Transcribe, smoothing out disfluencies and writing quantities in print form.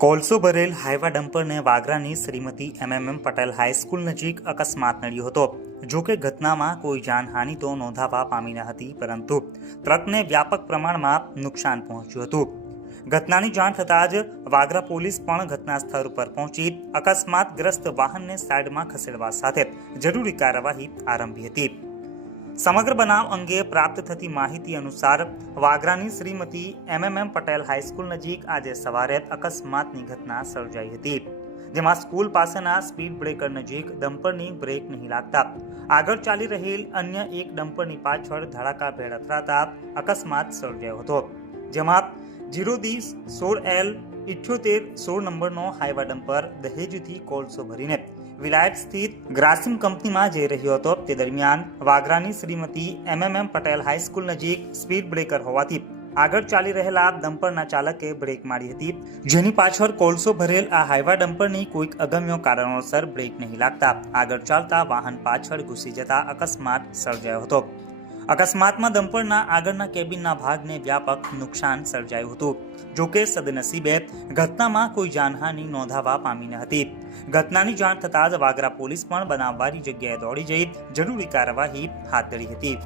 કોલસો ભરેલ Hyva ડમ્પરને વાગરાની Shrimati MM Patel high school નજીક અકસ્માત નડ્યો હતો। જોકે ઘટનામાં કોઈ જાનહાનિ તો નોંધાવા પામી ન હતી, પરંતુ ટ્રકને વ્યાપક પ્રમાણમાં નુકસાન પહોંચ્યું હતું। ઘટનાની જાણ થતાં જ વાગરા પોલીસ પણ ઘટના સ્થળ પર પહોંચી અકસ્માતગ્રસ્ત વાહનને સાઈડમાં ખસેડવા સાથે જરૂરી કાર્યવાહી આરંભી હતી। સમગ્ર બનાવ અંગે પ્રાપ્ત થતી માહિતી અનુસાર વાગરાની શ્રીમતી એમએમ પટેલ હાઈસ્કૂલ નજીક આજે સવારે અકસ્માતની ઘટના સર્જાઈ હતી, જેમાં સ્કૂલ પાસેના સ્પીડ બ્રેકર નજીક ડમ્પરની બ્રેક નહીં લાગતા આગળ ચાલી રહેલ અન્ય એક ડમ્પરની પાછળ ધડાકાભેર અથડાતા અકસ્માત સર્જાયો હતો, જેમાં 0D16L 7816 નંબરનો હાઈવા ડમ્પર દહેજથી કોલસો ભરીને વિલાયત સ્થિત ગ્રાસિમ કંપનીમાં જઈ રહ્યો હતો। તે દરમિયાન વાગરાની શ્રીમતી એમએમ પટેલ હાઈસ્કૂલ નજીક સ્પીડ બ્રેકર હોવાથી આગળ ચાલી રહેલા ડમ્પરના ચાલકે બ્રેક મારી હતી, જેની પાછળ કોલસો ભરેલ આ હાઈવા ડમ્પરની કોઈક અગમ્ય કારણોસર બ્રેક નહીં લાગતા આગળ ચાલતા વાહન પાછળ ઘૂસી જતા અકસ્માત સર્જાયો હતો। અકસ્માતમાં ડમ્પરના આગળના કેબિનના ભાગને વ્યાપક નુકસાન સર્જાયું હતું। જોકે સદનસીબે ઘટનામાં કોઈ જાનહાનિ નોંધાવા પામી ન હતી। ઘટનાની જાણ થતાં જ વાગરા પોલીસ પણ બનાવવાળી જગ્યાએ દોડી જઈ જરૂરી કાર્યવાહી હાથ ધરી હતી।